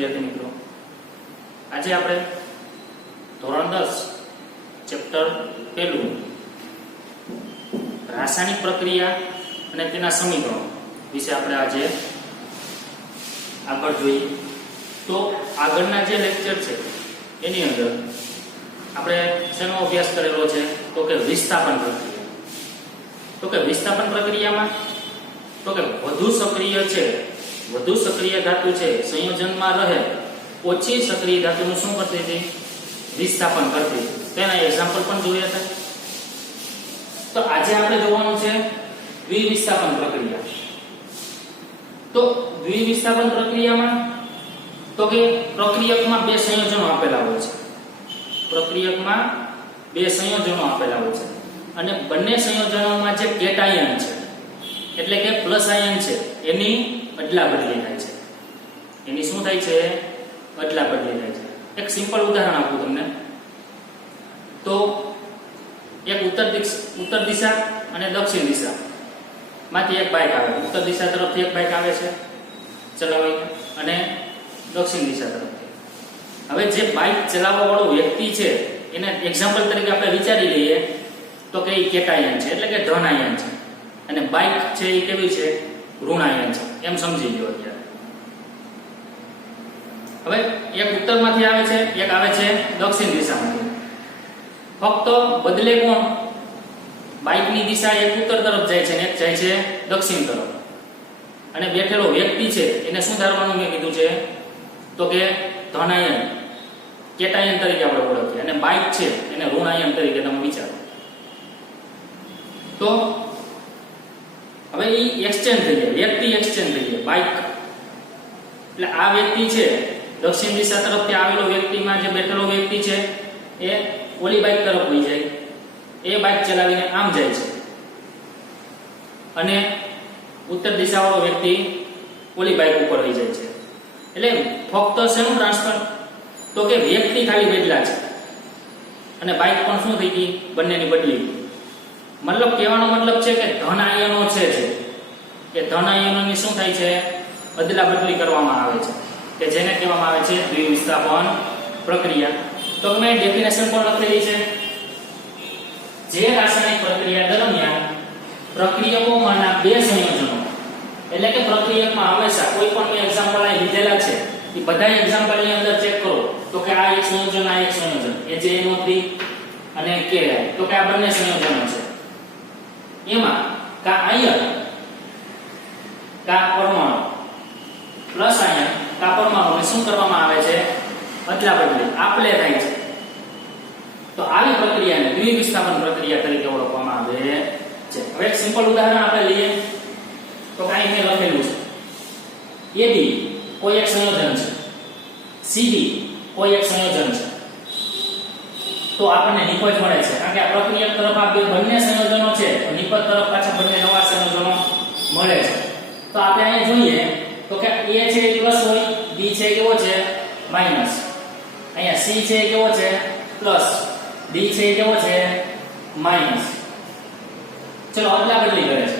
વિદ્યાર્થી મિત્રો, આજે આપણે ધોરણ 10 ચેપ્ટર 1 રાસાયણિક પ્રક્રિયા અને તેના સમીકરણો વિશે આપણે આજે આગળ જોઈએ. તો આગળના જે લેક્ચર છે એની અંદર આપણે શેનો અભ્યાસ કરેલો છે તો કે વિસ્થાપન પ્રક્રિયા. તો કે વિસ્થાપન પ્રક્રિયામાં તો કે વધુ સક્રિય ધાતુ છે સંયોજનમાં રહે ઓછી સક્રિય ધાતુનું શું કરતી હતી? વિસ્થાપન કરતી. તેના એક્ઝામ્પલ પણ જોયા હતા. તો આજે આપણે જોવાનું છે દ્વિવિસ્થાપન પ્રક્રિયા. તો દ્વિવિસ્થાપન પ્રક્રિયામાં તો કે પ્રક્રિયકમાં બે સંયોજનો આપેલા હોય છે. પ્રક્રિયકમાં બે સંયોજનો આપેલા હોય છે અને બંને સંયોજનોમાં જે કેટાયન છે એટલે કે પ્લસ આયન છે એની અદલાબદલી થાય છે. એની શું થાય છે? અદલાબદલી થાય છે. એક સિમ્પલ ઉદાહરણ આપું તમને. તો એક ઉત્તર દિશા અને દક્ષિણ દિશા માંથી એક બાઇક આવે. ઉત્તર દિશા તરફથી એક બાઇક આવે છે ચલાવાય અને દક્ષિણ દિશા તરફથી. હવે જે બાઇક ચલાવવા વાળો વ્યક્તિ છે એને એક્ઝામ્પલ તરીકે આપણે વિચારી લઈએ તો કે એ કેટાયન છે એટલે કે ધન આયન છે અને બાઇક છે એ કેવી છે? ઋણ આયન છે. એમ સમજી લો અત્યારે. હવે એક ઉત્તરમાંથી આવે છે, એક આવે છે દક્ષિણ દિશામાંથી. ફક્ત બદલે કોણ? બાઇકની દિશા એક ઉત્તર તરફ જાય છે અને એક જાય છે દક્ષિણ તરફ. અને બેઠેલો વ્યક્તિ છે એને શું ધારવાનું મેં કીધું છે તો કે ધન આયન કેટાયન તરીકે આપણે ઓળખીએ અને બાઇક છે એને ઋણ આયન તરીકે તમે વિચારો. તો હવે એ એક્સચેન્જ થઈ જાય, વ્યક્તિ એક્સચેન્જ થઈ જાય. બાઇક એટલે આ વ્યક્તિ છે દક્ષિણ દિશા તરફથી આવેલો વ્યક્તિમાં જે બેઠેલો વ્યક્તિ છે એ ઓલી બાઇક તરફ વહી જાય. એ બાઇક ચલાવીને આમ જાય છે અને ઉત્તર દિશાવાળો વ્યક્તિ ઓલી બાઇક ઉપર વહી જાય છે. એટલે ફક્ત શેનું ટ્રાન્સફર? તો કે વ્યક્તિ ખાલી બદલા છે અને બાઇક પણ શું થઈ ગઈ? બંનેની બદલી. મતલબ કહેવાનો મતલબ છે કે ધન આયનો છે એ ધન આયનોની શું થાય છે? અદલા બદલી કરવામાં આવે છે કે જેને કહેવામાં આવે છે દ્વિવિસ્થાપન પ્રક્રિયા. તો મેં ડેફિનેશન પણ લખેલી છે. જે રાસાયણિક પ્રક્રિયા દરમિયાન પ્રક્રિયકોમાંના બે સંયોજનો એટલે કે પ્રક્રિયકમાં હંમેશા કોઈ પણ મેં એક્ઝામ્પલ અહીં લીધેલા છે એ બધા એક્ઝામ્પલ ની અંદર ચેક કરો તો કે આ એક સંયોજન, આ એક સંયોજન HNO3 અને Ki. તો કે આ બંને સંયોજનો છે. એમાં કા આયન કા પરમાણુ પ્લસ આયન કા પરમાણુને શું કરવામાં આવે છે? અદલાબદલી આપલે થાય છે. તો આવી પ્રક્રિયાને દ્વિવિસ્થાપન પ્રક્રિયા તરીકે ઓળખવામાં આવે છે. હવે એક સિમ્પલ ઉદાહરણ આપણે લઈએ તો કાંઈ મેં લખેલું છે AB કોઈ એક સંયોજન છે, CD કોઈ એક સંયોજન છે. તો આપણને નિપજ મળે છે કારણ કે આ પ્રક્રિયા તરફ આ બંને સંયોજનો છે તો નિપજ તરફ પાછા બંને નવા સંયોજનો મળે છે. તો આપણે અહીંયા જોઈએ તો કે A છે એ પ્લસ હોય, B છે કેવો છે? માઈનસ. અહીંયા C છે કેવો છે? પ્લસ. D છે કેવો છે? માઈનસ. ચલો અદલા બદલી કરે છે.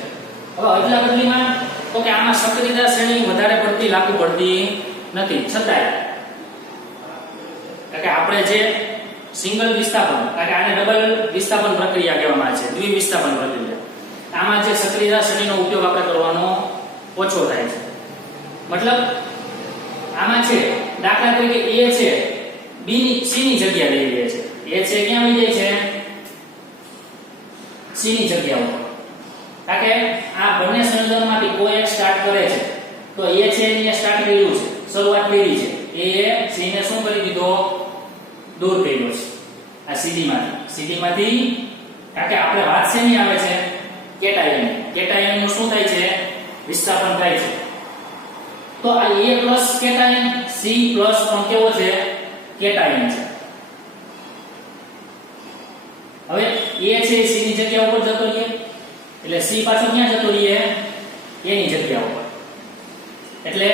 હવે અદલા બદલીમાં તો કે આમાં સક્રિયતા શ્રેણી વધારે પડતી લાગુ પડતી નથી. છતાંય કે આપણે જે સિંગલ વિસ્થાપન કારણ કે આને ડબલ વિસ્થાપન પ્રક્રિયા કહેવામાં આવે છે, દ્વિવિસ્થાપન પ્રક્રિયા. આમાં જે સક્રિયતા શ્રેણીનો ઉપયોગ આપણે કરવાનો ઓછો થાય છે. મતલબ આમાં છે દાખલા તરીકે A છે B ની C ની જગ્યા લઈ લે છે. A છે ક્યાં લઈ જાય છે? C ની જગ્યા ઉપર. કારણ કે આ બંને સંયોજનમાંથી કોઈ એક સ્ટાર્ટ કરે છે તો A છે એને સ્ટાર્ટ કર્યું છે, શરૂઆત કરી છે. A C ને શું કરી દીધો? દૂર કર્યો છે આ CD માંથી. કારણ કે આપણે વાત શેની આવે છે? કેટાયન. કેટાયનનું શું થાય છે? વિસ્થાપન થાય છે. તો આ A plus cation, C plus પણ કેવો છે? કેટાયન છે. હવે A છે C ની જગ્યા ઉપર જતો રહે એટલે C પાછો ક્યાં જતો રહે? A ની જગ્યા ઉપર. એટલે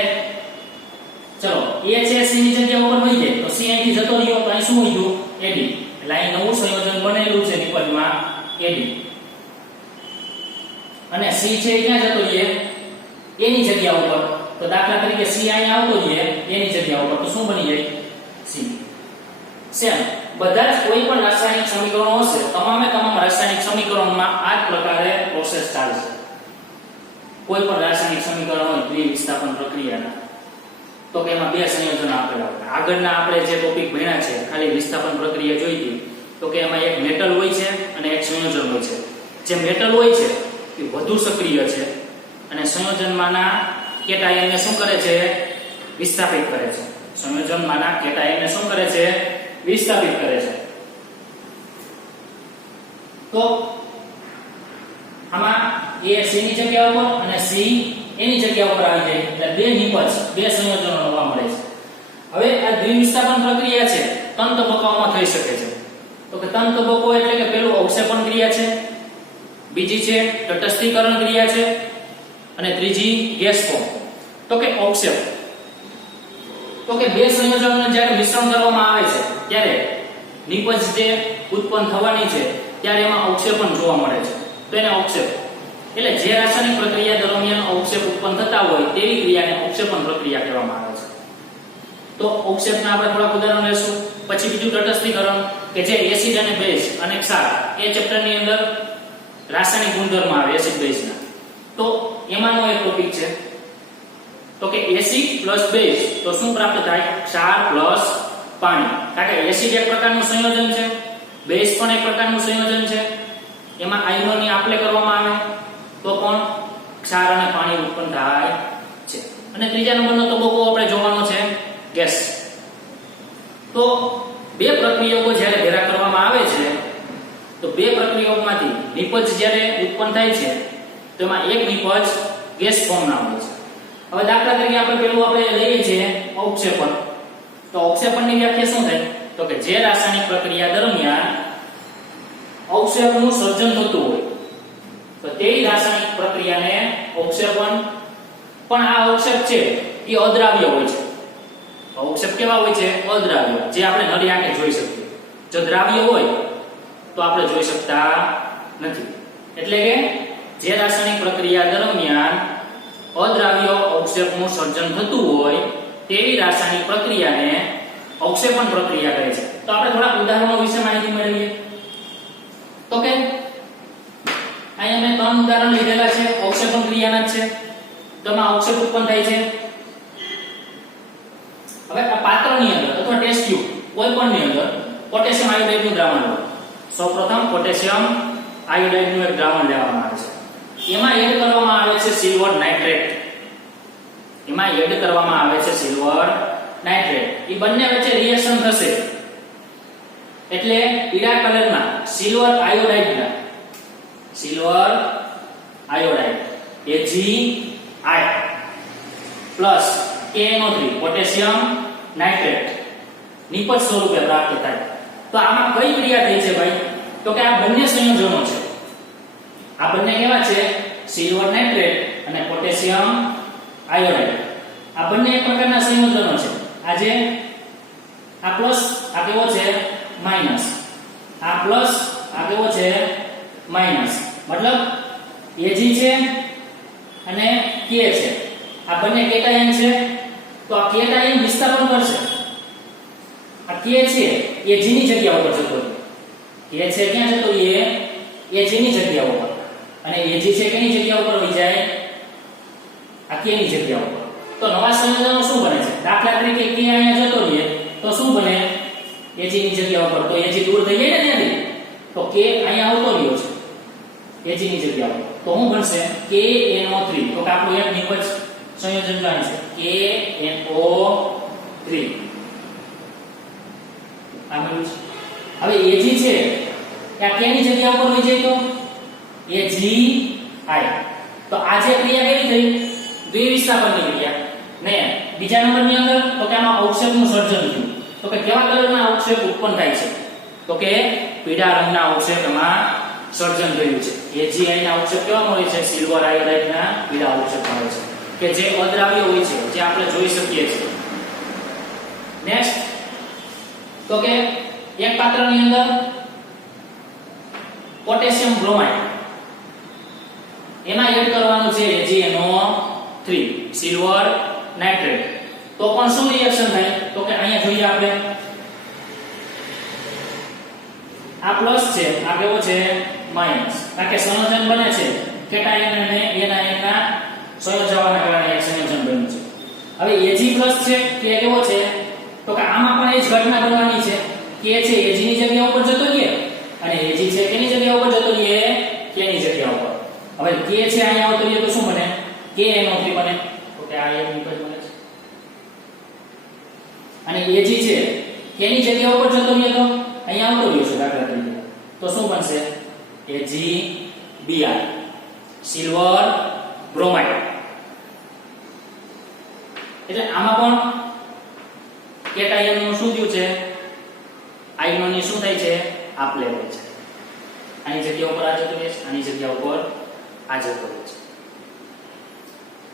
ચલો A છે C ની જગ્યા ઉપર વહી જાય તો C અહીંથી જતો રહ્યો તો અહીં શું વધ્યું? AB. એટલે અહીં નવું સંયોજન બનેલું છે નિપજમાં AB. અને C છે ક્યાં જતો રહે? A ની જગ્યા ઉપર. તો દાખલા તરીકે C અહીંયા આવતો રહે A ની જગ્યા ઉપર તો શું બની જાય સી સેમ બધા જ કોઈ પણ રાસાયણિક સમીકરણો હશે તમામે તમામ રાસાયણિક સમીકરણોમાં આ જ પ્રકારે પ્રોસેસ ચાલશે કોઈ પણ રાસાયણિક સમીકરણ હોય દ્વિવિસ્થાપન પ્રક્રિયાના તો કે એમાં બે સંયોજનો આપેલા હોય આગળના આપણે જે ટોપિક ભણ્યા છે ખાલી વિસ્થાપન પ્રક્રિયા જોઈ હતી તો કે એમાં એક મેટલ હોય છે અને એક સંયોજન હોય છે જે મેટલ હોય છે એ વધુ સક્રિય છે અને સંયોજનમાંના કેટાયનને શું કરે છે વિસ્થાપિત કરે છે સંયોજનમાંના કેટાયનને શું કરે છે વિસ્થાપિત કરે છે તો આમાં એ C ની જગ્યા ઉપર અને C એની જગ્યા ઉપર આવી જાય એટલે બે નિપજ બે સંયોજનો નવા મળે છે હવે આ દ્વિવિસ્થાપન પ્રક્રિયા છે ત્રણ તબક્કાઓમાં થઈ શકે છે તો કે ત્રણ તબક્કો એટલે કે પેલું અવક્ષેપણ ક્રિયા છે બીજી છે તટસ્થીકરણ ક્રિયા છે અને ત્રીજી ગેસ ફોર્મ તો કે અવક્ષેપ તો કે બે સંયોજનોનું જ્યારે મિશ્રણ કરવામાં આવે છે ત્યારે નિપજ જે ઉત્પન્ન થવાની છે ત્યારે એમાં અવક્ષેપણ જોવા મળે છે તો એને અવક્ષેપ એટલે જે રાસાયણિક પ્રક્રિયા દરમિયાન અવક્ષેપ ઉત્પન્ન થતા હોય તેવી ક્રિયાને અવક્ષેપણ પ્રક્રિયા કહેવામાં આવે છે તો અવક્ષેપના આપણે થોડા ઉદાહરણ લેશું પછી બીજું તટસ્થીકરણ કે જે એસિડ અને બેઝ અને ક્ષાર એ ચેપ્ટરની અંદર રાસાયણિક ગુણધર્મ આવે એસિડ બેઝના તો એમાંનો એક ટોપિક છે તો કે એસિડ પ્લસ બેઝ તો શું પ્રાપ્ત થાય ક્ષાર પ્લસ પાણી કારણ કે એસિડ એક પ્રકારનું સંયોજન છે બેઝ પણ એક પ્રકારનું સંયોજન છે એમાં આયનોની આપલે કરવામાં આવે તો પણ ક્ષાર અને પાણી ઉત્પન્ન થાય છે અને ત્રીજા નંબરનો તબક્કો આપણે જોવાનો છે ગેસ તો બે પ્રક્રિયાઓ જ્યારે ભેગા કરવામાં આવે છે તો બે પ્રક્રિયાઓમાંથી નિપજ જ્યારે ઉત્પન્ન થાય છે તો એમાં એક નિપજ ગેસ ફોર્મના હોય છે હવે દાખલા તરીકે આપણે પેલું આપણે લઈએ છીએ અવક્ષેપણ તો અવક્ષેપણની વ્યાખ્યા શું થાય તો કે જે રાસાયણિક પ્રક્રિયા દરમિયાન અવક્ષેપનું સર્જન થતું હોય તો તેવી રાસાયણિક પ્રક્રિયાને અવક્ષેપણ પણ આ અવક્ષેપ છે એ અદ્રાવ્ય હોય છે અવક્ષેપ કેવા હોય છે અદ્રાવ્ય જે આપણે નરી આંખે જોઈ શકીએ જો દ્રાવ્ય હોય તો આપણે જોઈ શકતા નથી એટલે કે જે રાસાયણિક પ્રક્રિયા દરમિયાન અદ્રાવ્ય અવક્ષેપનું સર્જન થતું હોય તેવી રાસાયણિક પ્રક્રિયાને અવક્ષેપણ પ્રક્રિયા કહે છે તો આપણે થોડા ઉદાહરણો વિશે માહિતી મેળવીએ તો કે અહીંયા મેં ત્રણ ઉદાહરણ લીધેલા છે અવક્ષેપણ ક્રિયાના જ છે તો એમાં અવક્ષેપ ઉત્પન્ન થાય છે હવે આ પાત્રની અંદર અથવા ટેસ્ટ ટ્યુબ કોઈ પણ ની અંદર પોટેશિયમ આયોડાઇડનું દ્રાવણ લો સૌપ્રથમ પોટેશિયમ આયોડાઇડનું એક દ્રાવણ લેવામાં આવે છે એમાં એડ કરવામાં આવે છે સિલ્વર નાઇટ્રેટ એમાં એડ કરવામાં આવે છે સિલ્વર નાઇટ્રેટ એ બંને વચ્ચે રિએક્શન થશે એટલે પીળા કલરના silver iodide AgI plus KNO3 potassium nitrate નિપજ સ્વરૂપે પ્રાપ્ત થાય તો આમાં કઈ ક્રિયા થઈ છે ભાઈ તો કે આ બંને સંયોજનો છે આ બંને કેવા છે સિલ્વર નાઇટ્રેટ અને પોટેશિયમ આયોડાઇડ આ બંને એક પ્રકારના સંયોજનો છે આજે આ પ્લસ આ કેવો છે માઈનસ આ પ્લસ આ કેવો છે માઈનસ મતલબ Ag છે અને K છે આ બંને કેટાયન છે તો આ કેટાયન વિસ્થાપન કરશે આ K છે Ag ની જગ્યા ઉપર જતો K છે ક્યાં જતો એ Ag ની જગ્યા ઉપર અને Ag છે કેની જગ્યા ઉપર વહી જાય આ K ની જગ્યા ઉપર તો નવા સંયોજનો શું બને છે દાખલા તરીકે K અહીંયા જતો રહે તો શું બને Ag ની જગ્યા ઉપર તો Ag દૂર થઈ જાય ને ત્યાંથી તો K અહીંયા આવતો રહ્યો છે Ag ની જગ્યા ઉપર તો શું બનશે KNO3 તો કે આપણું એક નિપજ સંયોજન જાણ છે KNO3 આ મળ્યું છે હવે Ag છે કે આ કેની જગ્યા ઉપર લઈ જાય તો AgI તો આ જે ક્રિયા કેવી થઈ દ્વિવિસ્થાપનની ક્રિયા ને બીજા નંબરની અંદર તો કે આમાં અવક્ષેપનું સર્જન થયું તો કે કેવા કલરના અવક્ષેપ ઉત્પન્ન થાય છે તો કે પીળા રંગના અવક્ષેપ એમાં સર્જન થયું છે AgI ના અવક્ષેપ કેવા મળે છે સિલ્વર આયોડાઇડના પીળા અવક્ષેપ મળે છે કે જે અદ્રાવ્ય હોય છે જે આપણે જોઈ શકીએ છીએ નેક્સ્ટ તો કે એક પાત્રની અંદર પોટેશિયમ બ્રોમાઇડ એમાં એડ કરવાનું છે AgNO3 સિલ્વર નાઇટ્રેટ તો પણ શું રિએક્શન થાય તો કે આપણે આ પ્લસ છે આ કેવો છે માઈનસ કારણ કે સંયોજન બને છે કેટાયન અને એનાયન ના સંયોજવાના કારણે એક સંયોજન બન્યું છે હવે Ag પ્લસ છે કે કેવો છે તો કે આમાં પણ એ જ ઘટના બનવાની છે કે છે Ag ની જગ્યા ઉપર જતો રહે અને Ag છે કેની જગ્યા ઉપર જતો રહે k ની જગ્યા ઉપર હવે k છે અહીંયા આવતો રહે તો શું બને k NO3 બને તો કે આ એક નિપજ બને છે અને Ag છે k ની જગ્યા ઉપર જતો રહે તો અહીંયા આવતો રહ્યો છે દાખલા તરીકે તો શું બનશે AgBr સિલ્વર બ્રોમાઇડ એટલે આમાં પણ કેટાયન નું શું થયું છે આયનોની શું થાય છે આપલે હોય છે આની જગ્યા ઉપર આ જતો રહે છે આની જગ્યા ઉપર આ જતો રહે છે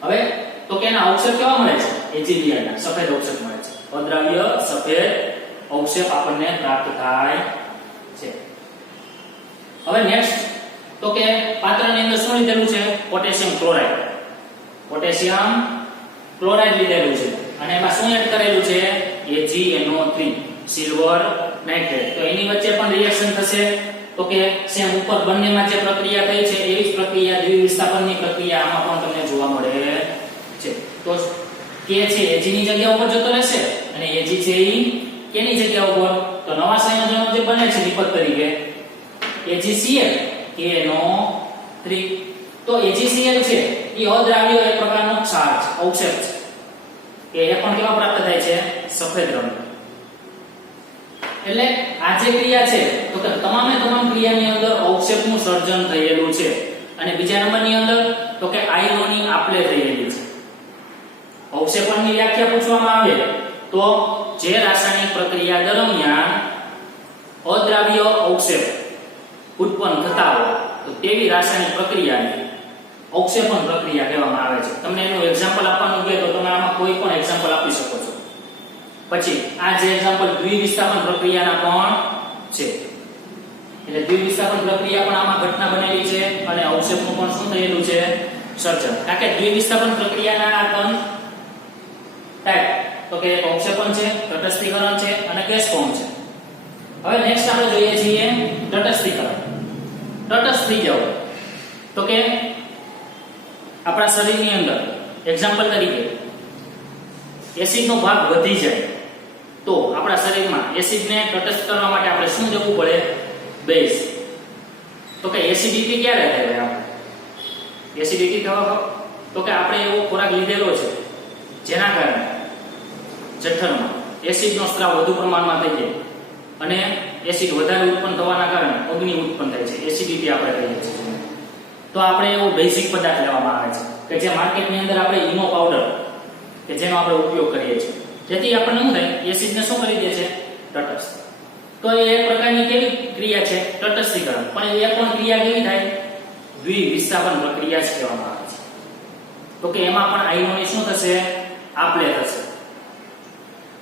હવે તો કેના અવક્ષેપ કેવા મળે છે AgBr ના સફેદ અવક્ષેપ મળે છે અદ્રાવ્ય સફેદ અવક્ષેપ આપણને પ્રાપ્ત થાય છે હવે નેક્સ્ટ તો કે પાત્રની અંદર શું લીધેલું છે પોટેશિયમ ક્લોરાઇડ લીધેલું છે અને એમાં શું એડ કરેલું છે AgNO3 સિલ્વર નાઇટ્રેટ તો એની વચ્ચે પણ રિએક્શન થશે તો કે સેમ ઉપર બંનેમાં જે પ્રક્રિયા થઈ છે એવી જ પ્રક્રિયા દ્વિવિસ્થાપનની પ્રક્રિયા આમાં પણ તમને જોવા મળે છે તો K છે Ag ની જગ્યા ઉપર જતો રહેશે અને Ag છે ઈ k ની જગ્યા ઉપર તો નવા સંયોજનો જે બને છે નિપજ તરીકે AgCl KNO3 તો AgCl છે ઈ અદ્રાવ્ય એક પ્રકારનો ક્ષાર છે અવક્ષેપ છે એ પણ કેવા પ્રાપ્ત થાય છે સફેદ રંગ એટલે આ જે ક્રિયા છે તો કે તમામ ક્રિયાની અંદર અવક્ષેપનું સર્જન થયેલું છે અને બીજા નંબરની અંદર તો કે આયનોની આપલે થયેલી છે અવક્ષેપણની વ્યાખ્યા પૂછવામાં આવે તો જે રાસાયણિક પ્રક્રિયા દરમિયાન અદ્રાવ્ય અવક્ષેપ ઉત્પન્ન થતા હોય તો તેવી રાસાયણિક પ્રક્રિયાને અવક્ષેપણ પ્રક્રિયા કહેવામાં આવે છે તમને એનું એક્ઝામ્પલ આપવાનું કહે તો તમે આમાં કોઈ પણ એક્ઝામ્પલ આપી શકો છો પછી આ જે એક્ઝામ્પલ દ્વિવિસ્થાપન પ્રક્રિયાના પણ છે એટલે દ્વિવિસ્થાપન પ્રક્રિયા પણ આમાં ઘટના બનેલી છે અને અવક્ષેપનું પણ શું થયેલું છે સર્જન કારણ કે દ્વિવિસ્થાપન પ્રક્રિયાના આ ત્રણ ટાઈપ તો કે અવક્ષેપણ છે તટસ્થીકરણ છે અને ગેસ ફોર્મ છે હવે નેક્સ્ટ આપણે જોઈએ છીએ તટસ્થીકરણ તટસ્થ થઈ જાવ તો કે આપણા શરીરની અંદર એક્ઝામ્પલ તરીકે એસિડનો ભાગ વધી જાય તો આપણા શરીરમાં એસિડને તટસ્થ કરવા માટે આપણે શું જવું પડે બેઝ તો કે એસિડિટી ક્યારે થાય આપણે એસિડિટી થવા તો કે આપણે એવો ખોરાક લીધેલો છે જેના કારણે જઠરમાં એસિડનો સ્ત્રાવ વધુ પ્રમાણમાં થઈ જાય અને એસિડ વધારે ઉત્પન્ન થવાના કારણે અગ્નિ ઉત્પન્ન થાય છે એસિડિટી આપણે કહીએ છીએ તો આપણે એવો બેઝિક પદાર્થ લેવામાં આવે છે કે જે માર્કેટની અંદર આપણે ઈનો પાવડર કે જેનો આપણે ઉપયોગ કરીએ છીએ જેથી આપણને શું થાય એસિડને શું કરી દે છે તટસ્થ તો એ એક પ્રકારની કેવી ક્રિયા છે તટસ્થીકરણ પણ એ પણ ક્રિયા કેવી થાય દ્વિવિસ્થાપન પ્રક્રિયા જ કહેવામાં આવે છે તો કે એમાં પણ આયનોની શું થશે આપલે થશે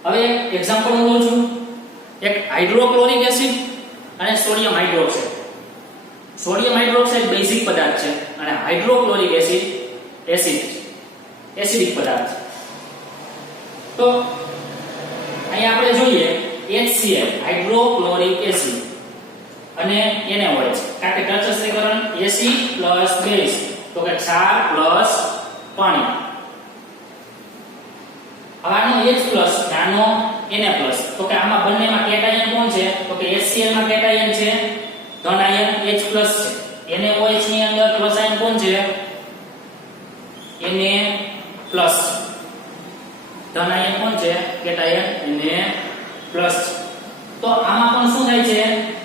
હવે એક્ઝામ્પલ હું લઉં છું એક હાઇડ્રોક્લોરિક એસિડ અને sodium hydroxide sodium hydroxide basic પદાર્થ છે અને હાઇડ્રોક્લોરિક એસિડ એસિડિક પદાર્થ તો અહીંયા આપણે જોઈએ HCl હાઇડ્રોક્લોરિક એસિડ અને NaOH કારણ કે તટસ્થીકરણ એસિડ પ્લસ બેઝ તો કે ક્ષાર પ્લસ પાણી હવે આનો H પ્લસ આનો Na પ્લસ તો કે આમાં બંનેમાં કેટાયન કોણ છે તો કે HCl માં કેટાયન છે ધન આયન H પ્લસ છે NaOH ની અંદર પ્લસ આયન કોણ છે Na પ્લસ ધન આયન કોણ છે કેટાયન Na પ્લસ તો આમાં પણ શું થાય છે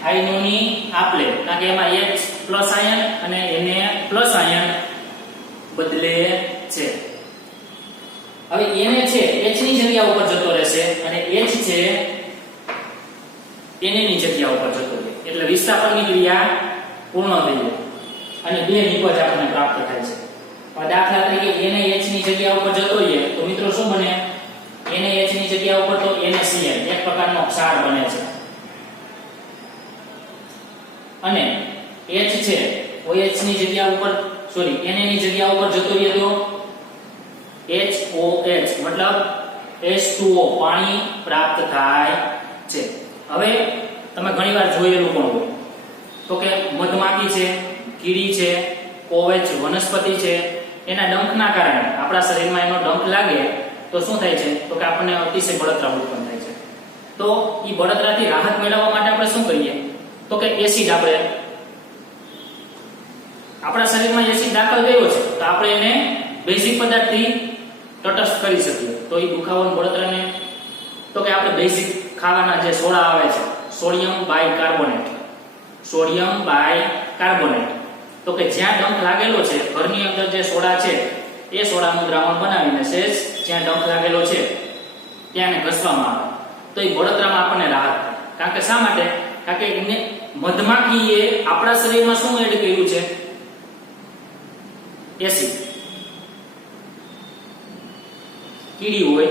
આયનોની આપલે કારણ કે એમાં H પ્લસ આયન અને Na પ્લસ આયન બદલે છે હવે Na છે H ની જગ્યા ઉપર જતો રહેશે અને H છે Na ની જગ્યા ઉપર જતો રહે એટલે વિસ્થાપનની ક્રિયા પૂર્ણ થઈ જાય અને બે નિપજ આપણને પ્રાપ્ત થાય છે હવે દાખલા તરીકે NaH ની જગ્યા ઉપર જતો રહે તો મિત્રો શું બને NaH ની જગ્યા ઉપર તો NaCl એક પ્રકારનો ક્ષાર બને છે અને H છે OH ની જગ્યા ઉપર Na ની જગ્યા ઉપર જતો રહે તો HOH મતલબ H2O પાણી પ્રાપ્ત થાય છે. હવે તમે ઘણીવાર જોયેલું પણ હોય તો કે મધમાખી છે, કીડી છે, કોવેચ વનસ્પતિ છે, એના ડંખના કારણે આપણા શરીરમાં એનો ડંખ લાગે તો શું થાય છે તો કે આપણને અતિશય બળતરા ઉત્પન્ન થાય છે. તો ઈ બળતરાથી રાહત મેળવવા માટે આપણે શું કરીએ તો કે એસિડ આપણા શરીરમાં એસિડ દાખલ થયો છે તો આપણે એને બેઝિક પદાર્થથી તટસ્થ કરી શકીએ. તો ઈ દુખાવો અને બળતરાને તો કે આપણે બેઝિક ખાવાના જે સોડા આવે છે સોડિયમ બાયકાર્બોનેટ તો કે જ્યાં ડંખ લાગેલો છે ઘરની અંદર જે સોડા છે એ સોડાનું દ્રાવણ બનાવીને સહેજ જ્યાં ડંખ લાગેલો છે ત્યાંને ઘસવામાં આવે તો એ બળતરામાં આપણને રાહત થાય. કારણ કે શા માટે? કારણ કે મધમાખીએ આપણા શરીરમાં શું એડ કર્યું છે? એસિડ. કીડી હોય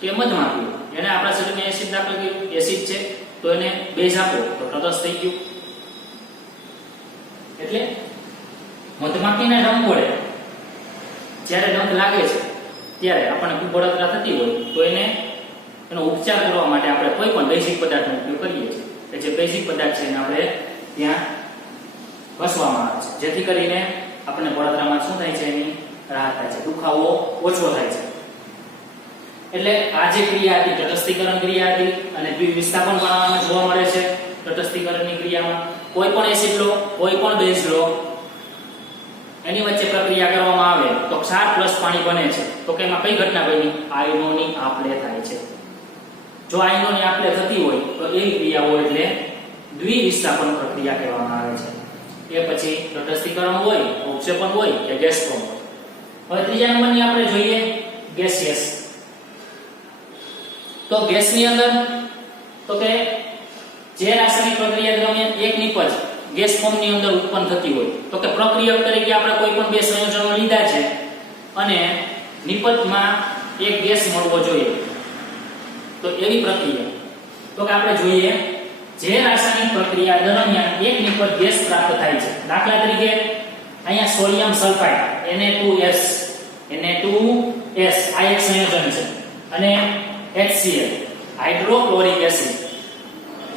કે મધમાખી હોય એને આપણા શરીરમાં એસિડ દાખલ કર્યું, એસિડ છે તો એને બેઝ આપો તો તટસ્થ થઈ ગયું. એટલે મધમાખીના ડંખ વડે જ્યારે ડંખ લાગે છે ત્યારે આપણને ખૂબ બળતરા થતી હોય તો એનો ઉપચાર કરવા માટે આપણે કોઈ પણ બેઝિક પદાર્થનો ઉપયોગ કરીએ છીએ. કે જે બેઝિક પદાર્થ છે એને આપણે ત્યાં ઘસવામાં આવે છે જેથી કરીને આપણને બળતરામાં શું થાય છે એની રાહત થાય છે, દુખાવો ઓછો થાય છે. એટલે આ જે ક્રિયા હતી તટસ્થીકરણ ક્રિયા હતી અને દ્વિવિસ્થાપન બનાવવામાં જોવા મળે છે. તટસ્થીકરણની ક્રિયામાં કોઈ પણ એસિડ લો, કોઈ પણ બેઝ લો, એની વચ્ચે પ્રક્રિયા કરવામાં આવે તો ક્ષાર પ્લસ પાણી બને છે. તો કે એમાં કઈ ઘટના બની? આયનોની આપ-લે થાય છે. જો આયનોની આપ-લે થતી હોય તો એવી ક્રિયાઓ એટલે દ્વિવિસ્થાપન પ્રક્રિયા કહેવામાં આવે છે. એ પછી તટસ્થીકરણ હોય, ઓક્ષેપણ હોય કે ગેસ ફોર્મ હોય. હવે ત્રીજા નંબરની આપણે જોઈએ ગેસિયસ. તો ગેસની અંદર તો કે જે રાસાયણિક પ્રક્રિયા દરમિયાન એક નિપજ ગેસ ફોર્મની અંદર ઉત્પન્ન થતી હોય તો કે પ્રક્રિયક તરીકે આપણે કોઈ પણ બે સંયોજનો લીધા છે અને નિપજમાં એક ગેસ મળવો જોઈએ તો એવી પ્રક્રિયા તો કે આપણે જોઈએ જે રાસાયણિક પ્રક્રિયા દરમિયાન એક નિપજ ગેસ પ્રાપ્ત થાય છે. દાખલા તરીકે અહીંયા સોડિયમ સલ્ફાઇડ Na2S આ એક સંયોજન છે અને HCl હાઇડ્રોક્લોરિક એસિડ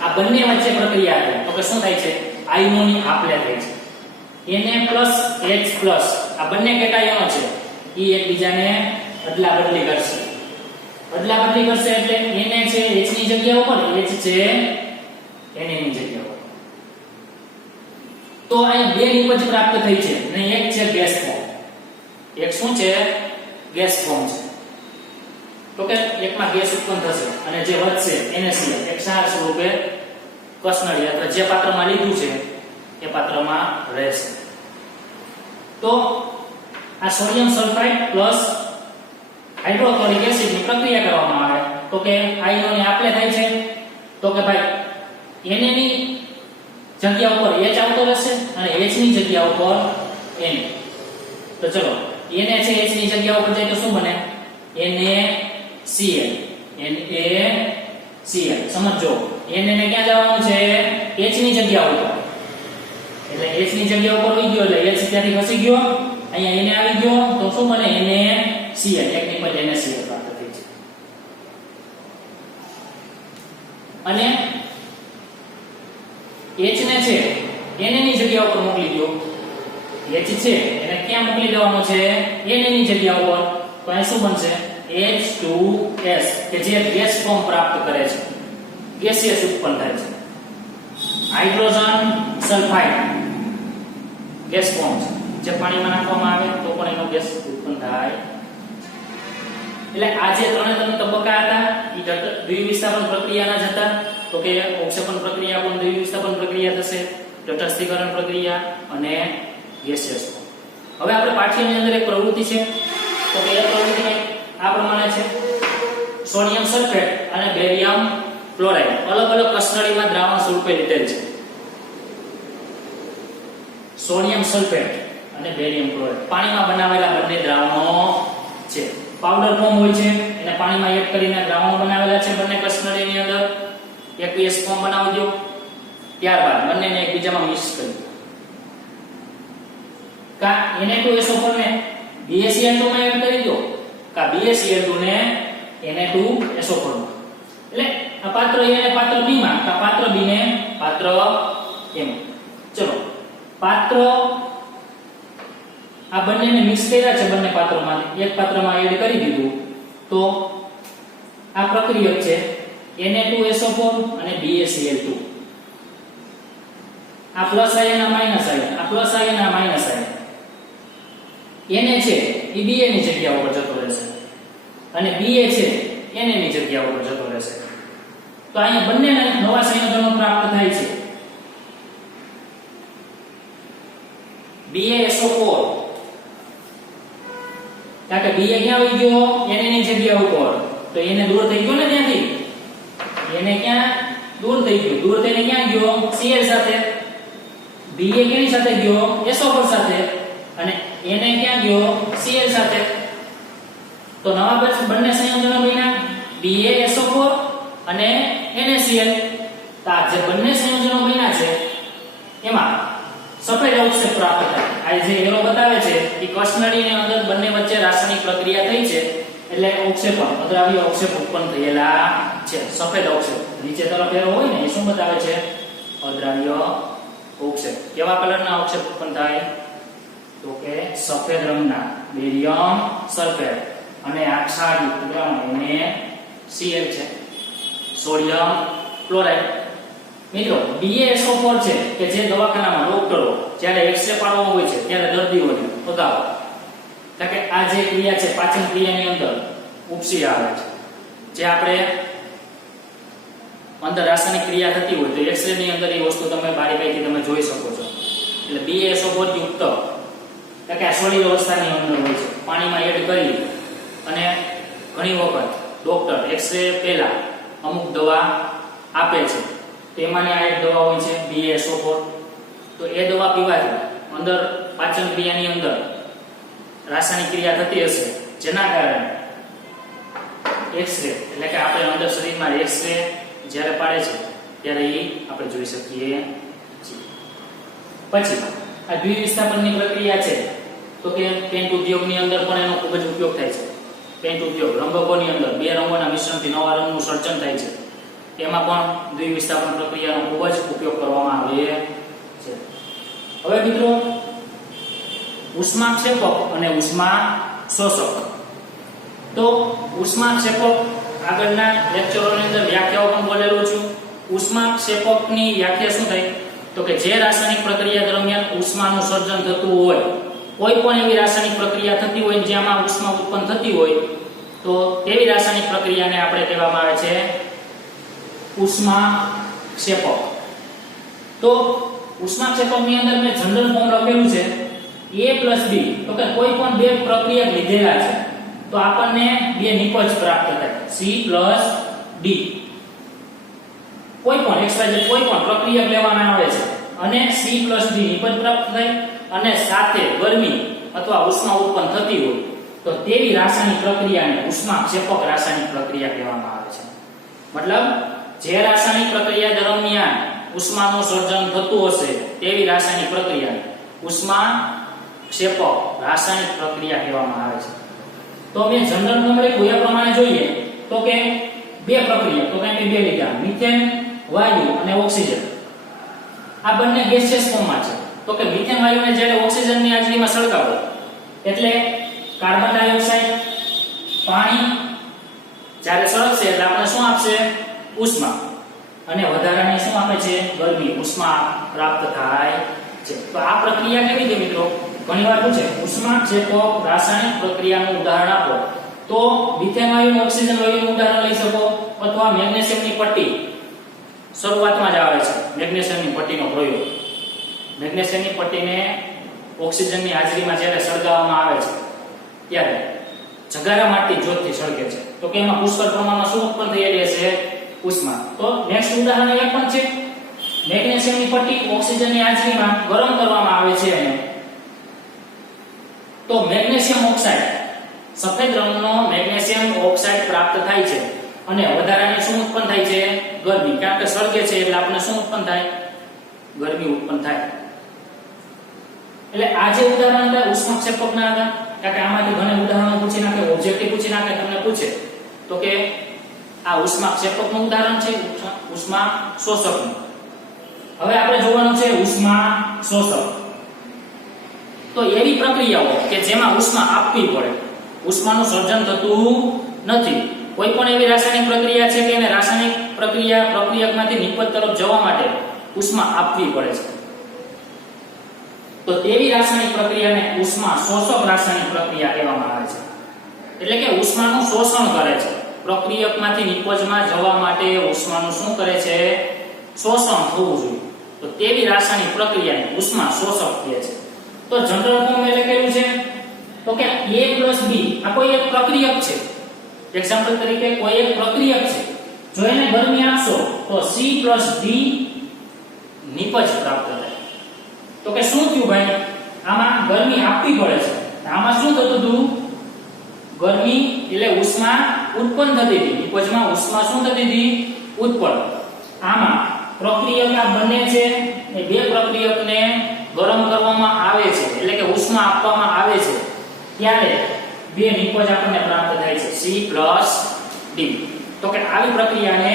આ બંને વચ્ચે પ્રક્રિયા થાય તો કે શું થાય છે? આયનોની આપ-લે થાય છે. Na+H+ આ બંને કેટાયનો છે એ એકબીજાને અદલાબદલી કરશે. અદલાબદલી કરશે એટલે Na છે H ની જગ્યા ઉપર, H છે Na ની જગ્યા ઉપર. તો અહીં બે નિપજ પ્રાપ્ત થઈ છે અને એક છે ગેસ ફોર્મ. એક શું છે? ગેસ ફોર્મ છે. તો કે એકમાં ગેસ ઉત્પન્ન થશે અને જે વધશે NaCl એક ક્ષાર સ્વરૂપે કસનળી અથવા જે પાત્રમાં લીધું છે એ પાત્રમાં રહેશે. તો આ સોડિયમ સલ્ફાઇડ પ્લસ હાઇડ્રોક્લોરિક એસિડની પ્રક્રિયા કરવામાં આવે તો કે આયનોની આપ-લે થાય છે તો કે ભાઈ Na ની જગ્યા ઉપર H આવતો રહેશે અને H ની જગ્યા ઉપર Na. તો ચલો Na છે H ની જગ્યા ઉપર જાય તો શું બને? NaCl. સમજો Na ને ક્યાં જવાનું છે? H ની જગ્યા ઉપર. એટલે H ની જગ્યા ઉપર આવી ગયો એટલે H ત્યાંથી ખસી ગયો, અહીંયા Na આવી ગયો તો શું બને? NaCl. એક નિપજ NaCl પ્રાપ્ત થઈ છે. અને H ને છે Na ની જગ્યા ઉપર મોકલી દો. H છે એને ક્યાં મોકલી દેવાનો છે? Na ની જગ્યા ઉપર. તો અહીં શું બનશે? H2S કે જે ગેસ ફોર્મ પ્રાપ્ત કરે છે, ગેસિયસ ઉત્પન્ન થાય છે. હાઇડ્રોજન સલ્ફાઇડ ગેસ ફોર્મ છે જે પાણીમાં નાખવામાં આવે તો પણ એનો ગેસ ઉત્પન્ન થાય. એટલે આ જે ત્રણે તબક્કા હતા એ દ્વિવિસ્થાપન પ્રક્રિયાના જ હતા. તો કે ઓક્ષેપણ પ્રક્રિયા પણ દ્વિવિસ્થાપન પ્રક્રિયા થશે, તટસ્થીકરણ પ્રક્રિયા અને ગેસિયસ. હવે આપણે પાઠ્યની અંદર એક પ્રવૃત્તિ છે તો કે એ પ્રવૃત્તિ આ પ્રમાણે છે. સોડિયમ સલ્ફેટ અને બેરિયમ ક્લોરાઇડ અલગ અલગ કસનળીમાં દ્રાવણ સ્વરૂપે લીધેલ છે. સોડિયમ સલ્ફેટ અને બેરિયમ ક્લોરાઇડ પાણીમાં બનાવેલા બંને દ્રાવણો છે. પાવડર ફોર્મ હોય છે એને પાણીમાં એડ કરીને દ્રાવણો બનાવેલા છે બંને કસનળીની અંદર. aqueous ફોર્મ બનાવી દો, ત્યારબાદ બંનેને એકબીજામાં મિક્સ કરી દો. કા Na2SO4 ને BaCl2 માં એડ કરી દો, કા BaCl2 ને Na2SO4 એટલે આ પાત્ર A ને પાત્ર B માં, આ પાત્ર B ને પાત્ર A માં. ચલો પાત્ર આ બંનેને મિક્સ કર્યા છે, બંને પાત્રોમાંથી એક પાત્રમાં એડ કરી દીધું તો આ પ્રક્રિયક છે Na2SO4 અને BaCl2. આ પ્લસ આયન આ માઈનસ આયન, આ પ્લસ આયન આ માઈનસ આયન. Na છે એ Ba ની જગ્યા ઉપર જતો રહેશે અને Ba છે Na ની જગ્યા ઉપર જતો રહેશે. તો અહીંયા બંનેને નવા સંયોજનો પ્રાપ્ત થાય છે. BaSO4 કારણ કે Ba ક્યાં આવી ગયો Na ની જગ્યા ઉપર, તો એને દૂર થઈ ગયો ને ત્યાંથી. એને ક્યાં દૂર થઈ ગયો, દૂર થઈને ક્યાં ગયો Cl સાથે. Ba કેની સાથે ગયો SO4 સાથે અને Na ક્યાં ગયો Cl સાથે. તો નવા બંને સંયોજનો બન્યા BaSO4 અને NaCl. તો આ જે બંને સંયોજનો બન્યા છે એમાં સફેદ અવક્ષેપ પ્રાપ્ત થાય. આ જે એરો બતાવે છે એ કસનળીની અંદર બંને વચ્ચે રાસાયણિક પ્રક્રિયા થઈ છે એટલે અવક્ષેપણ અદ્રાવ્ય અવક્ષેપ ઉત્પન્ન થયેલા છે. સફેદ અવક્ષેપ નીચે તરફ એરો હોય ને એ શું બતાવે છે? અદ્રાવ્ય અવક્ષેપ. કેવા કલરના અવક્ષેપ ઉત્પન્ન થાય? તો કે સફેદ રંગના બેરિયમ સલ્ફેટ અને આ ક્ષારયુક્ત દ્રાવણ NaCl છે, સોડિયમ ક્લોરાઇડ. મિત્રો BaSO4 છે કે જે દવાખાનામાં ડોક્ટરો જ્યારે એક્સરે પાડવો હોય છે ત્યારે દર્દીઓને બતાવો કે આ જે ક્રિયા છે પાચન ક્રિયાની અંદર ઉપસી આવે છે, જે આપણે અંદર રાસાયણિક ક્રિયા થતી હોય તો એક્સરે ની અંદર એ વસ્તુ તમે બારીકાઈથી તમે જોઈ શકો છો. એટલે BaSO4 યુક્ત કે આ સોલિડ અવસ્થાની અંદર હોય છે, પાણીમાં એડ કરી અને ઘણી વખત ડોક્ટર એક્સરે પહેલા અમુક દવા આપે છે. તેમાંની આ એક દવા હોય છે BaSO4. તો એ દવા પીવાથી અંદર પાચન ક્રિયાની અંદર રાસાયણિક ક્રિયા થતી હશે, જેના કારણે એક્સરે એટલે કે આપણે અંદર શરીરમાં એક્સરે જ્યારે પાડે છે ત્યારે એ આપણે જોઈ શકીએ છીએ. પછી આ દ્વિવિસ્થાપનની પ્રક્રિયા છે તો કે પેન્ટ ઉદ્યોગની અંદર પણ એનો ખૂબ જ ઉપયોગ થાય છે. પેન્ટ ઉદ્યોગ રંગકોની અંદર બે રંગોના મિશ્રણથી નવા રંગનું સર્જન થાય છે, એમાં પણ દ્વિવિસ્થાપન પ્રક્રિયાનો ખૂબ જ ઉપયોગ કરવામાં આવે છે. હવે મિત્રો ઉષ્માક્ષેપક અને ઉષ્મા શોષક. તો ઉષ્માક્ષેપક આગળના લેક્ચરોની અંદર વ્યાખ્યાઓ પણ બોલેલું છું. ઉષ્માક્ષેપકની વ્યાખ્યા શું થાય? તો કે જે રાસાયણિક પ્રક્રિયા દરમિયાન ઉષ્માનું સર્જન થતું હોય, કોઈ પણ એવી રાસાયણિક પ્રક્રિયા થતી હોય જેમાં ઉષ્મા ઉત્પન્ન થતી હોય તો તેવી રાસાયણિક પ્રક્રિયાને આપણે કહેવામાં આવે છે ઉષ્માક્ષેપક. તો ઉષ્માક્ષેપકની અંદર મેં જનરલ ફોર્મ લખેલું છે A + B. તો કે કોઈ પણ બે પ્રક્રિયા લીધેલા છે તો આપણને બે નિપજ પ્રાપ્ત થાય C + D. કોઈ પણ એક્સવાયઝેડ કોઈ પણ પ્રક્રિયા લેવામાં આવે છે અને C + D નિપજ પ્રાપ્ત થાય અને સાથે ગરમી અથવા ઉષ્મા ઉત્પન્ન થતી હોય તો તેવી રાસાયણિક પ્રક્રિયાને ઉષ્માક્ષેપક રાસાયણિક પ્રક્રિયા કહેવામાં આવે છે. મતલબ જે રાસાયણિક પ્રક્રિયા દરમિયાન ઉષ્માનું સર્જન થતું હશે તેવી રાસાયણિક પ્રક્રિયાને ઉષ્માક્ષેપક રાસાયણિક પ્રક્રિયા કહેવામાં આવે છે. તો મેં જનરલ ફોર્મ લખ્યું એ પ્રમાણે જોઈએ તો કે બે પ્રક્રિયા, તો કે બે લીધા મિથેન વાયુ અને ઓક્સિજન. આ બંને ગેસિયસ ફોર્મમાં છે. તો કે મિથેન વાયુને જ્યારે ઓક્સિજનની હાજરીમાં સળગાવો એટલે કાર્બન ડાયોક્સાઇડ પાણી જ્યારે સળગશે એટલે આપણે શું આપશે? ઉષ્મા. અને વધારાની શું આપે છે? ગરમી, ઉષ્મા પ્રાપ્ત થાય છે. તો આ પ્રક્રિયા કેવી છે મિત્રો? ઘણીવાર પૂછે ઉષ્માક્ષેપક રાસાયણિક પ્રક્રિયાનું ઉદાહરણ આપો તો મિથેન વાયુ અને ઓક્સિજન વાયુનું ઉદાહરણ લઈ શકો અથવા મેગ્નેશિયમની પટ્ટી શરૂઆતમાં જ આવે છે. મેગ્નેશિયમની પટ્ટીનો પ્રયોગ. મેગ્નેશિયમની પટ્ટીને ઓક્સિજનની હાજરીમાં જ્યારે સળગાવવામાં આવે છે ત્યારે જગારા માટી જ્યોતથી સળગે છે તો કે એમાં પુષ્કળ પ્રમાણમાં શું ઉત્પન્ન થયેલી હશે? ઉષ્મા. તો નેક્સ્ટ ઉદાહરણ એ પણ છે મેગ્નેશિયમની પટ્ટી ઓક્સિજનની હાજરીમાં ગરમ કરવામાં આવે છે તો મેગ્નેશિયમ ઓક્સાઇડ સફેદ રંગનો મેગ્નેશિયમ ઓક્સાઇડ પ્રાપ્ત થાય છે અને વધારાની શું ઉત્પન્ન થાય છે? ગરમી. કારણ કે સળગે છે એટલે આપણે શું ઉત્પન્ન થાય? ગરમી ઉત્પન્ન થાય. એટલે આ જે ઉદાહરણ હતા ઉષ્માક્ષેપકના હતા. કારણ કે આમાંથી ઘણા ઉદાહરણો પૂછી નાખે, ઓબ્જેક્ટિવ પૂછી નાખે, તમને પૂછે તો તો કે આ ઉષ્માક્ષેપકનું ઉદાહરણ છે, ઉષ્મા શોષકનું. હવે આપણે જોવાનું છે ઉષ્મા શોષક. તો એવી પ્રક્રિયાઓ કે જેમાં ઉષ્મા આપવી પડે, ઉષ્માનું સર્જન થતું નથી. કોઈ પણ એવી રાસાયણિક પ્રક્રિયા છે કે એને રાસાયણિક પ્રક્રિયકમાંથી નિપજ તરફ જવા માટે ઉષ્મા આપવી પડે છે. તો તેવી રાસાયણિક પ્રક્રિયાને ઉષ્મા શોષક રાસાયણિક પ્રક્રિયા કહેવામાં આવે છે. એટલે કે ઉષ્માનું શોષણ કરે છે. પ્રક્રિયકમાંથી નિપજમાં જવા માટે ઉષ્માનું શું કરે છે? શોષણ થવું જોઈએ. તો તેવી રાસાયણિક પ્રક્રિયાને ઉષ્મા શોષક કહે છે. તો જનરલ ફોર્મ એટલે કેવું છે? તો કે A + B આ કોઈ એક પ્રક્રિયક છે. એક્ઝામ્પલ તરીકે કોઈ એક પ્રક્રિયક છે, જો એને ગરમી આપશો તો C + D નિપજ પ્રાપ્ત થાય. તો કે શું થયું ભાઈ? આમાં ગરમી આપવી પડે છે. આમાં શું થતું હતું? ગરમી એટલે ઉષ્મા ઉત્પન્ન થતી હતી. નિપજમાં ઉષ્મા શું થતી હતી? ઉત્પન્ન. આમાં પ્રક્રિયક આ બંને છે એ બે પ્રક્રિયકને ગરમ કરવામાં આવે છે, એટલે કે ઉષ્મા આપવામાં આવે છે, ત્યારે બે નિપજ આપણને પ્રાપ્ત થાય છે, C + D. તો કે આવી પ્રક્રિયાને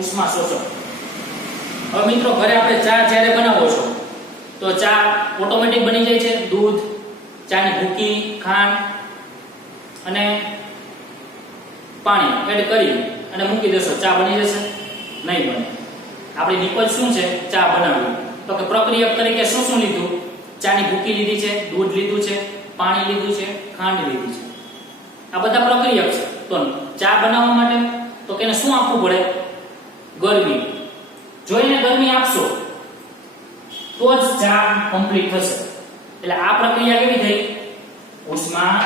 ઉષ્મા શોષક. હવે મિત્રો ઘરે આપણે ચા જ્યારે બનાવો છો તો ચા ઓટોમેટિક બની જાય છે. દૂધ, ચાની ભૂકી, ખાંડ અને પાણી એડ કરી અને મૂકી દેશો, ચા બની જશે? નહીં બને. આપણી નિપજ શું છે? ચા બનાવવી. તો કે પ્રક્રિયક તરીકે શું શું લીધું? ચાની ભૂકી લીધી છે, દૂધ લીધું છે, પાણી લીધું છે, ખાંડ લીધી છે. આ બધા પ્રક્રિયક છે. તો ચા બનાવવા માટે તો કે એને શું આપવું પડે? ગરમી. જો એને ગરમી આપશો તો જ ચા કમ્પ્લીટ થશે. એટલે આ પ્રક્રિયા કેવી થઈ? ઉષ્મા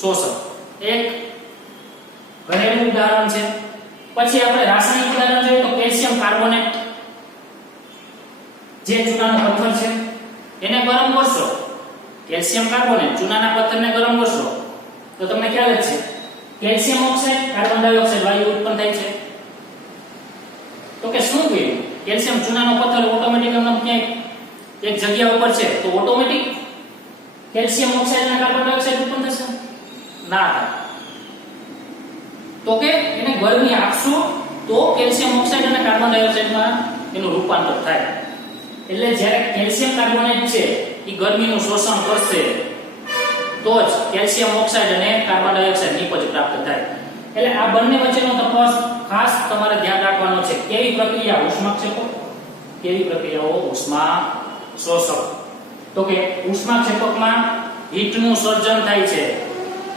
શોષક. એક ઘરેલું ઉદાહરણ છે. પછી આપણે રાસાયણિક ઉદાહરણ જોઈએ તો કેલ્શિયમ કાર્બોનેટ, જે ચૂનાનો પથ્થર છે એને ગરમ કરશો, કેલ્શિયમ કાર્બોનેટ ચૂનાના પથ્થરને ગરમ કરશો તો તમને ખ્યાલ જ છે કેલ્શિયમ ઓક્સાઇડ, કાર્બન ડાયોક્સાઇડ વાયુ ઉત્પન્ન થાય છે. તો કે શું થયું? કેલ્શિયમ ચૂનાનો પથ્થર ઓટોમેટિક ક્યાંય એક જગ્યા ઉપર છે તો ઓટોમેટિક કેલ્શિયમ ઓક્સાઇડ અને કાર્બન ડાયોક્સાઇડ ઉત્પન્ન થશે? ના થાય. તો કે એને ગરમી આપશો તો કેલ્શિયમ ઓક્સાઇડ અને કાર્બન ડાયોક્સાઇડમાં એનું રૂપાંતર થાય. એટલે જ્યારે કેલ્શિયમ કાર્બોનેટ છે એ ગરમીનું શોષણ કરશે તો જ કેલ્શિયમ ઓક્સાઇડ અને કાર્બન ડાયોક્સાઇડ નિપજ પ્રાપ્ત થાય. એટલે આ બંને વચ્ચેનો તફાવત ખાસ તમારે ધ્યાન રાખવાનો છે. કેવી પ્રક્રિયા? ઉષ્માક્ષેપક. કેવી પ્રક્રિયાઓ? ઉષ્મા શોષક. તો કે ઉષ્માક્ષેપકમાં હીટનું સર્જન થાય છે,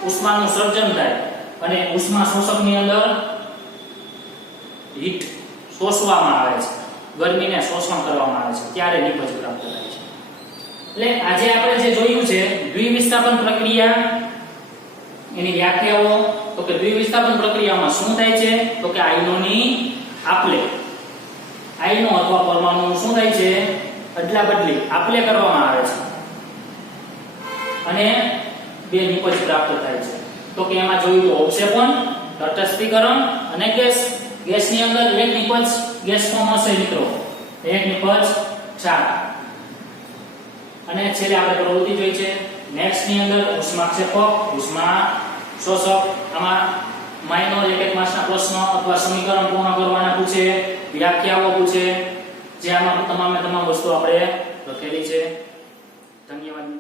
ઉષ્માનું સર્જન થાય, અને ઉષ્મા શોષકની અંદર હીટ શોષવામાં આવે છે, ગરમીને શોષણ કરવામાં આવે છે, ત્યારે નિપજ પ્રાપ્ત થાય છે. એટલે આજે આપણે જે જોયું છે દ્વિવિસ્થાપન પ્રક્રિયા, એની વ્યાખ્યાઓ. તો કે દ્વિવિસ્થાપન પ્રક્રિયામાં શું થાય છે? તો કે આયનોની આપલે, આયનો અથવા પરમાણુ શું થાય છે? અદલા બદલી, આપલે કરવામાં આવે છે અને બે નિપજ પ્રાપ્ત થાય છે. તો કે એમાં જોયું તો અવક્ષેપણ, તટસ્થીકરણ અને ગેસની અંદર એક નિપજ ગેસ ફોર્મ હશે મિત્રો, એક નિપજ ક્ષાર. અને છેલ્લે આપણે પ્રવૃત્તિ જોઈ છે નેક્સ્ટ ની અંદર ઉષ્માક્ષેપક, ઉષ્મા શોષક. આમાં માઇનોર એક માસના પ્રશ્નો અથવા સમીકરણ પૂર્ણ કરવાના પૂછે, વ્યાખ્યાઓ પૂછે, જે આમાં તમામ વસ્તુ આપણે લખેલી છે. ધન્યવાદ.